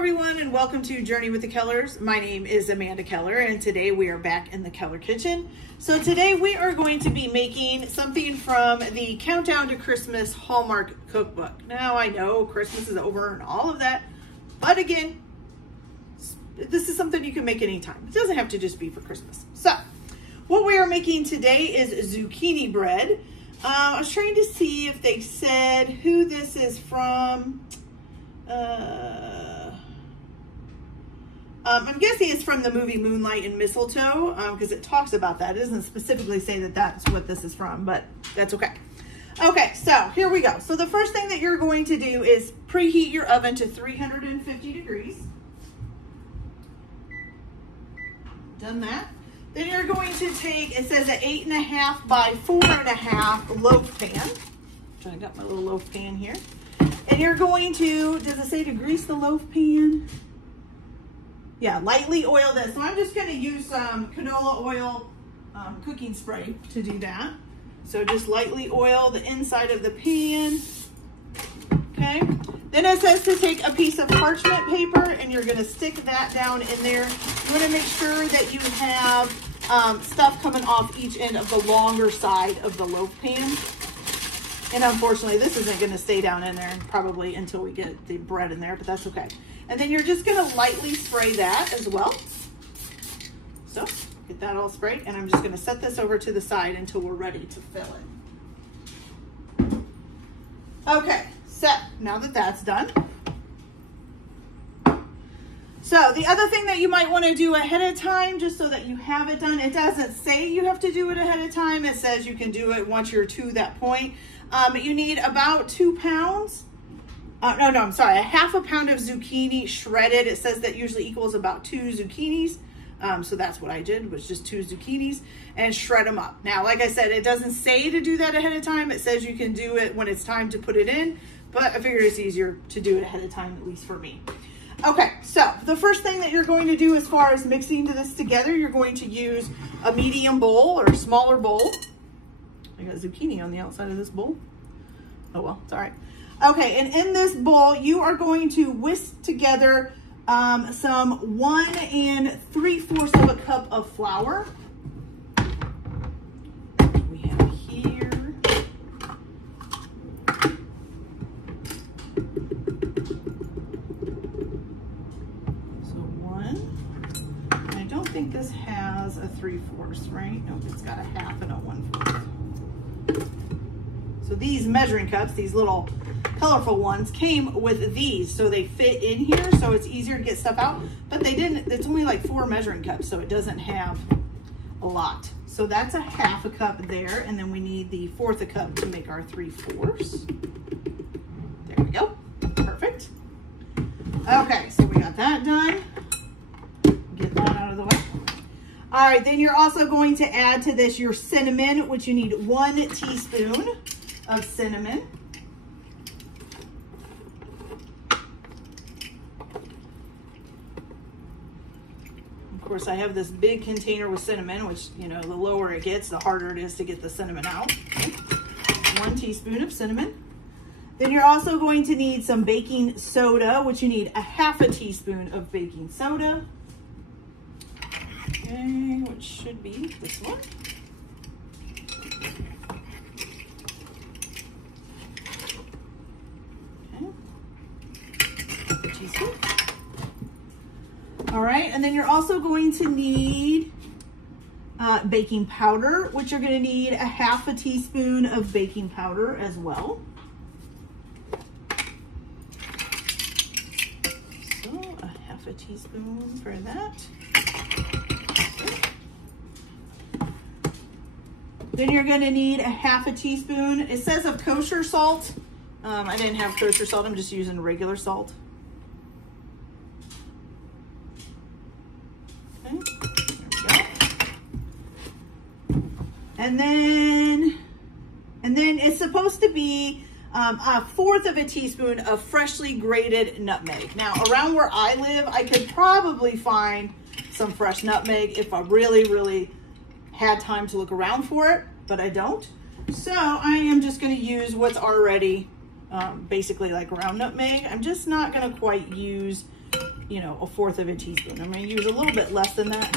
everyone, and welcome to Journey with the Kellers. My name is Amanda Keller, and today we are back in the Keller kitchen. So today we are going to be making something from the Countdown to Christmas Hallmark cookbook. Now I know Christmas is over and all of that, but again, this is something you can make anytime. It doesn't have to just be for Christmas. So what we are making today is zucchini bread. I was trying to see if they said who this is from. I'm guessing it's from the movie Moonlight and Mistletoe, because it talks about that. It doesn't specifically say that that's what this is from, but that's okay. Okay, so here we go. So the first thing that you're going to do is preheat your oven to 350 degrees. Done that. Then you're going to take, it says an 8.5 by 4.5 loaf pan. I got my little loaf pan here. And you're going to, does it say to grease the loaf pan? Yeah, lightly oil this. So I'm just going to use some canola oil cooking spray to do that. So just lightly oil the inside of the pan. Okay. Then it says to take a piece of parchment paper and you're going to stick that down in there. You want to make sure that you have stuff coming off each end of the longer side of the loaf pan. And unfortunately, this isn't going to stay down in there probably until we get the bread in there, but that's okay. And then you're just going to lightly spray that as well. So get that all sprayed, and I'm just going to set this over to the side until we're ready to fill it. Okay, so now that that's done. So the other thing that you might want to do ahead of time, just so that you have it done, it doesn't say you have to do it ahead of time. It says you can do it once you're to that point. You need about 2 pounds. I'm sorry, a half a pound of zucchini shredded. It says that usually equals about 2 zucchinis. So that's what I did, was just 2 zucchinis, and shred them up. Now, like I said, it doesn't say to do that ahead of time. It says you can do it when it's time to put it in, but I figured it's easier to do it ahead of time, at least for me. Okay, so the first thing that you're going to do as far as mixing this together, you're going to use a medium bowl or a smaller bowl. I got zucchini on the outside of this bowl. Oh well, it's all right. Okay, and in this bowl, you are going to whisk together some 1 3/4 of a cup of flour. We have here. So 1. I don't think this has a 3/4, right? Nope, it's got a half and a 1/4. So these measuring cups, these little colorful ones, came with these, so they fit in here, so it's easier to get stuff out, but they didn't, it's only like 4 measuring cups, so it doesn't have a lot. So that's a half a cup there, and then we need the 1/4 a cup to make our 3/4. There we go, perfect. Okay, so we got that done. Get that out of the way. All right, then you're also going to add to this your cinnamon, which you need 1 teaspoon of cinnamon. Of course, I have this big container with cinnamon, which, you know, the lower it gets, the harder it is to get the cinnamon out. Okay. 1 teaspoon of cinnamon. Then you're also going to need some baking soda, which you need a half a teaspoon of baking soda. Okay, which should be this one. Okay. Teaspoon. All right, and then you're also going to need baking powder, which you're going to need a half a teaspoon of baking powder as well. So a half a teaspoon for that. Then you're going to need a half a teaspoon. It says of kosher salt. I didn't have kosher salt. I'm just using regular salt. Okay, there we go. And then it's supposed to be a 1/4 of a teaspoon of freshly grated nutmeg. Now, around where I live, I could probably find some fresh nutmeg if I really, really had time to look around for it, but I don't. So I am just going to use what's already basically like ground nutmeg. I'm just not going to quite use you know, 1/4 of a teaspoon. I'm going to use a little bit less than that,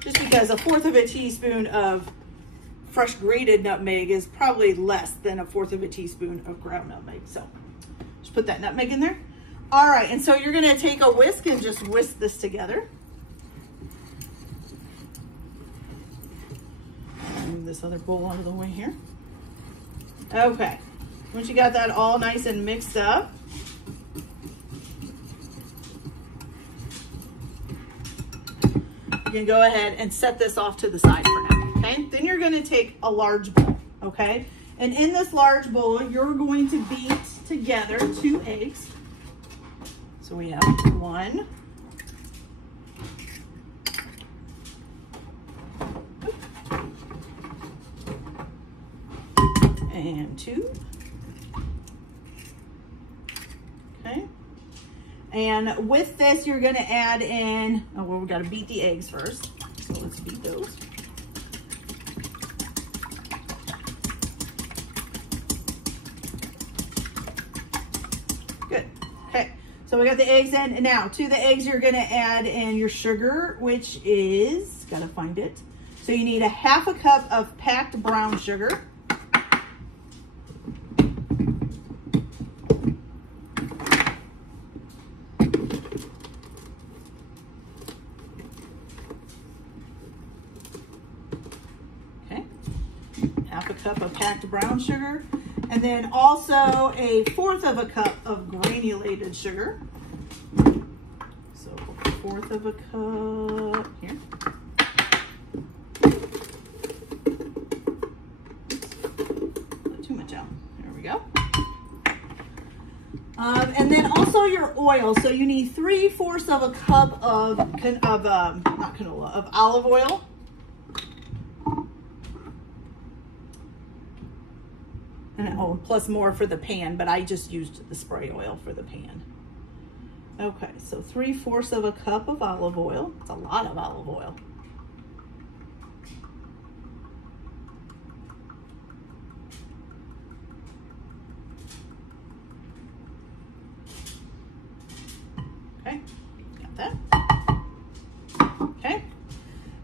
just because 1/4 of a teaspoon of fresh grated nutmeg is probably less than 1/4 of a teaspoon of ground nutmeg. So just put that nutmeg in there. All right, and so you're gonna take a whisk and just whisk this together. Move this other bowl out of the way here. Okay, once you got that all nice and mixed up, you can go ahead and set this off to the side for now, okay? Then you're gonna take a large bowl, okay? And in this large bowl, you're going to beat together 2 eggs. So we have 1, and 2, okay? And with this, you're gonna add in, oh, well, we gotta beat the eggs first. So let's beat those. Good, okay. So we got the eggs in, and now to the eggs, you're gonna add in your sugar, which is, gotta find it. So you need 1/2 cup of packed brown sugar. Okay, 1/2 cup of packed brown sugar. And then also 1/4 of a cup of granulated sugar. So 1/4 of a cup here. Not too much out. There we go. And then also your oil. So you need 3/4 of a cup of not canola, of olive oil. And, oh, plus more for the pan, but I just used the spray oil for the pan. Okay, so 3/4 of a cup of olive oil. It's a lot of olive oil. Okay, got that. Okay.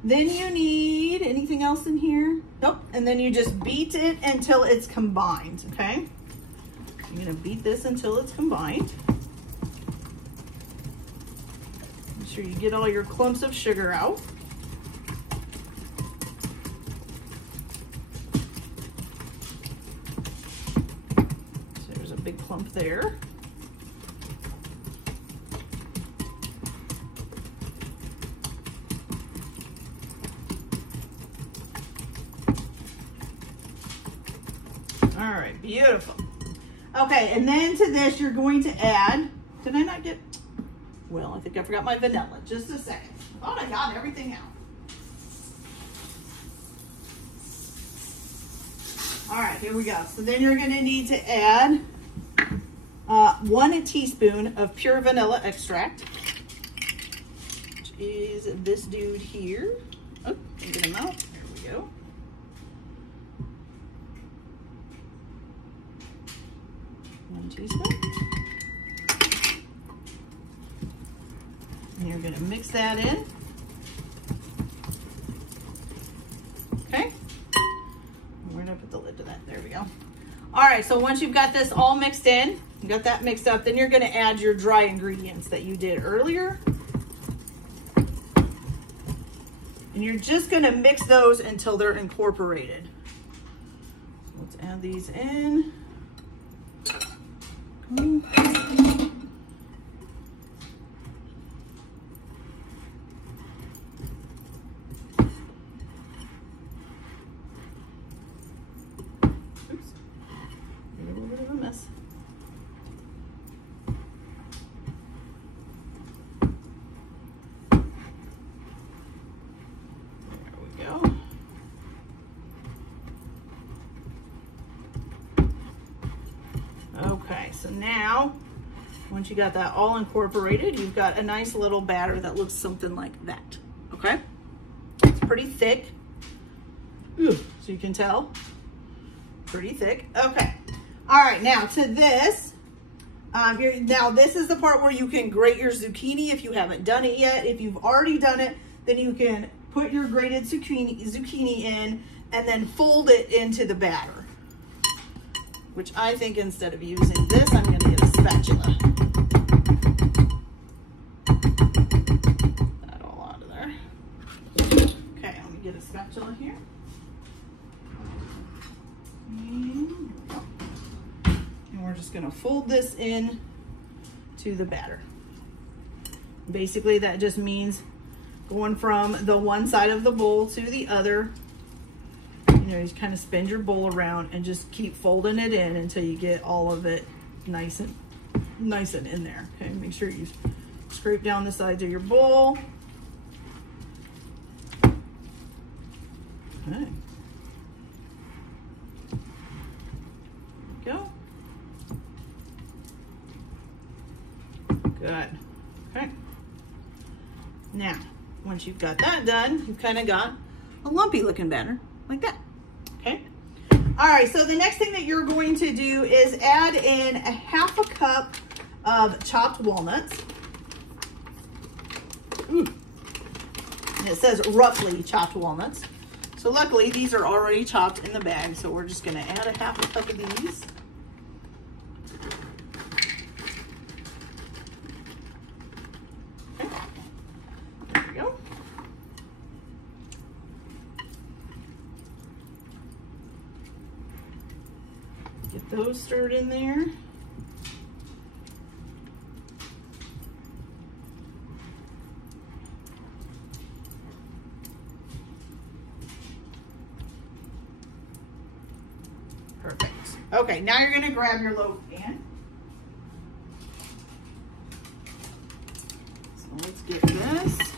Then you need anything else in here? Nope. And then you just beat it until it's combined, okay? You're gonna beat this until it's combined. Make sure you get all your clumps of sugar out. So there's a big clump there. All right, beautiful. Okay, and then to this, you're going to add, did I not get, well, I think I forgot my vanilla. Just a second. I thought I got everything out. All right, here we go. So then you're gonna need to add 1 teaspoon of pure vanilla extract, which is this dude here. Oh, get him out, there we go. Teaspoon. And you're going to mix that in. Okay. Where did I put the lid to that? There we go. All right, so once you've got this all mixed in, you got that mixed up, then you're going to add your dry ingredients that you did earlier. And you're just going to mix those until they're incorporated. So let's add these in. Oops. A little bit of a mess. There we go. Okay, so now, once you got that all incorporated, you've got a nice little batter that looks something like that, okay? It's pretty thick. Ooh, so you can tell, pretty thick. Okay, all right, now to this, Now this is the part where you can grate your zucchini if you haven't done it yet. If you've already done it, then you can put your grated zucchini in and then fold it into the batter. Which I think instead of using this, I'm going to get a spatula. That all out of there. Okay, let me get a spatula here. And we're just going to fold this in to the batter. Basically, that just means going from the one side of the bowl to the other. You know, you kind of spin your bowl around and just keep folding it in until you get all of it nice and in there. Okay, make sure you scrape down the sides of your bowl. Okay. Go. Good. Okay. Now, once you've got that done, you've kind of got a lumpy looking batter like that. Okay. All right. So the next thing that you're going to do is add in a half a cup of chopped walnuts. And it says roughly chopped walnuts. So luckily these are already chopped in the bag. So we're just going to add a half a cup of these. Okay. There we go. Get those stirred in there. Perfect. Okay, now you're going to grab your loaf pan. So let's get this.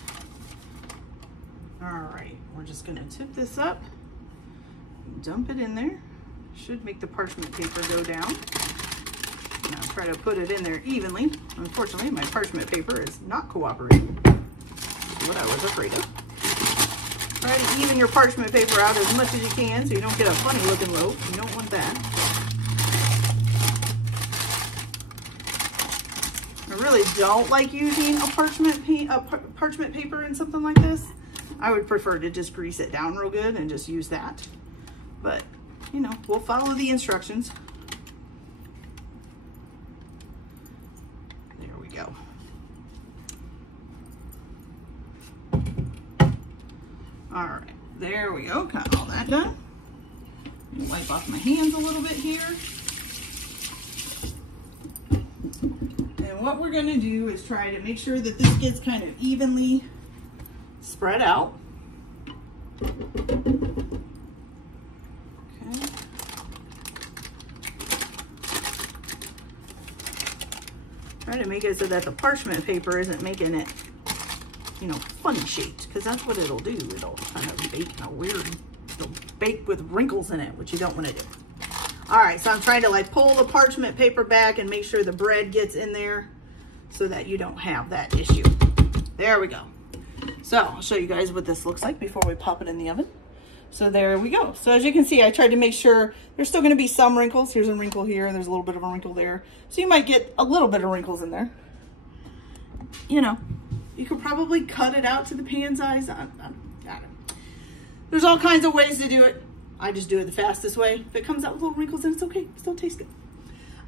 All right, we're just going to tip this up, dump it in there. Should make the parchment paper go down. Now try to put it in there evenly. Unfortunately, my parchment paper is not cooperating. That's what I was afraid of. Try to even your parchment paper out as much as you can so you don't get a funny looking loaf. You don't want that. I really don't like using a parchment paper in something like this. I would prefer to just grease it down real good and just use that. But, you know, we'll follow the instructions. There we go. All right, there we go. Got all that done. Wipe off my hands a little bit here. And what we're gonna do is try to make sure that this gets kind of evenly spread out. Okay. Try to make it so that the parchment paper isn't making it, you know, funny shaped, because that's what it'll do. It'll kind of bake in a weird, it'll bake with wrinkles in it, which you don't want to do. All right, so I'm trying to like pull the parchment paper back and make sure the bread gets in there so that you don't have that issue. There we go. So I'll show you guys what this looks like before we pop it in the oven. So there we go. So as you can see, I tried to make sure there's still going to be some wrinkles. Here's a wrinkle here. There's a little bit of a wrinkle there. So you might get a little bit of wrinkles in there. You know, you could probably cut it out to the pan size. I don't know. There's all kinds of ways to do it. I just do it the fastest way. If it comes out with little wrinkles, then it's okay. It still tastes good.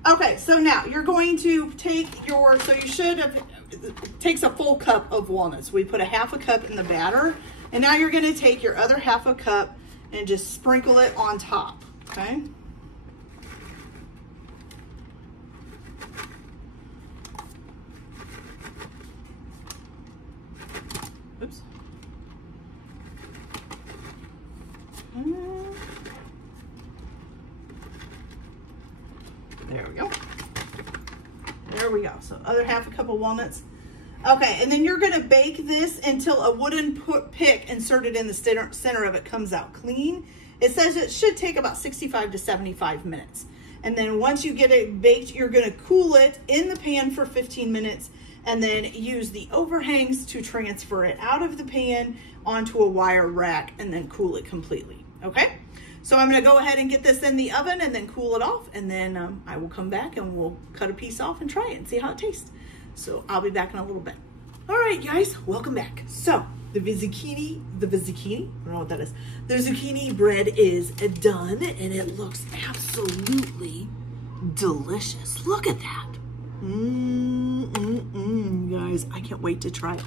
Okay, so now you're going to take your, so you should have, it takes a full cup of walnuts. We put a half a cup in the batter. And now you're going to take your other half a cup and just sprinkle it on top, okay? Oops. There we go. There we go. So other half a cup of walnuts. Okay, and then you're going to bake this until a wooden pick inserted in the center of it comes out clean. It says it should take about 65 to 75 minutes. And then once you get it baked, you're going to cool it in the pan for 15 minutes and then use the overhangs to transfer it out of the pan onto a wire rack and then cool it completely. Okay? So I'm gonna go ahead and get this in the oven and then cool it off, and then I will come back and we'll cut a piece off and try it and see how it tastes. So I'll be back in a little bit. All right, guys, welcome back. So the zucchini, I don't know what that is. The zucchini bread is done, and it looks absolutely delicious. Look at that. Guys, I can't wait to try it.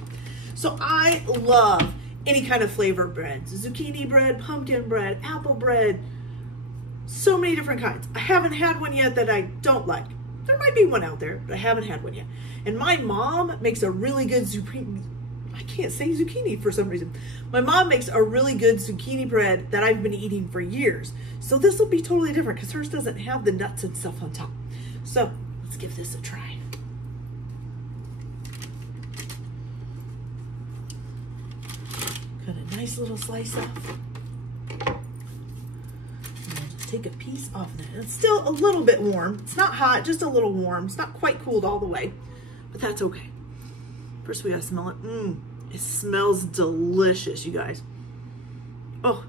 So I love any kind of flavored breads. Zucchini bread, pumpkin bread, apple bread, so many different kinds. I haven't had one yet that I don't like. There might be one out there, but I haven't had one yet. And my mom makes a really good zucchini. I can't say zucchini for some reason. My mom makes a really good zucchini bread that I've been eating for years. So this will be totally different because hers doesn't have the nuts and stuff on top. So let's give this a try. Cut a nice little slice off. Take a piece off of it. It's still a little bit warm. It's not hot, just a little warm. It's not quite cooled all the way, but that's okay. First we gotta smell it. It smells delicious, you guys. Oh,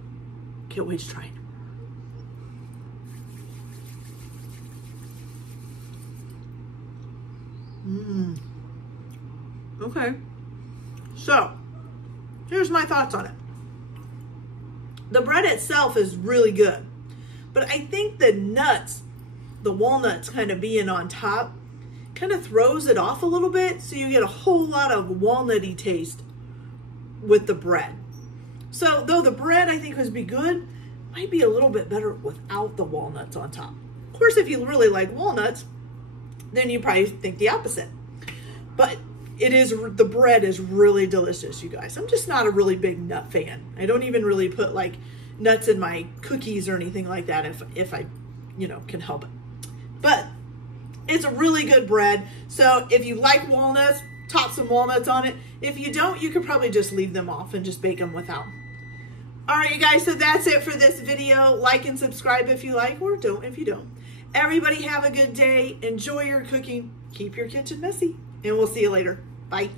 can't wait to try it. Okay, so here's my thoughts on it. The bread itself is really good. But I think the nuts, the walnuts kind of being on top, kind of throws it off a little bit. So you get a whole lot of walnutty taste with the bread. So though the bread I think would be good, might be a little bit better without the walnuts on top. Of course, if you really like walnuts, then you probably think the opposite. But the bread is really delicious, you guys. I'm just not a really big nut fan. I don't even really put like nuts in my cookies or anything like that if I, can help it. But it's a really good bread. So if you like walnuts, top some walnuts on it. If you don't, you could probably just leave them off and just bake them without. All right, you guys, so that's it for this video. Like and subscribe if you like, or don't if you don't. Everybody have a good day. Enjoy your cooking. Keep your kitchen messy, and we'll see you later. Bye.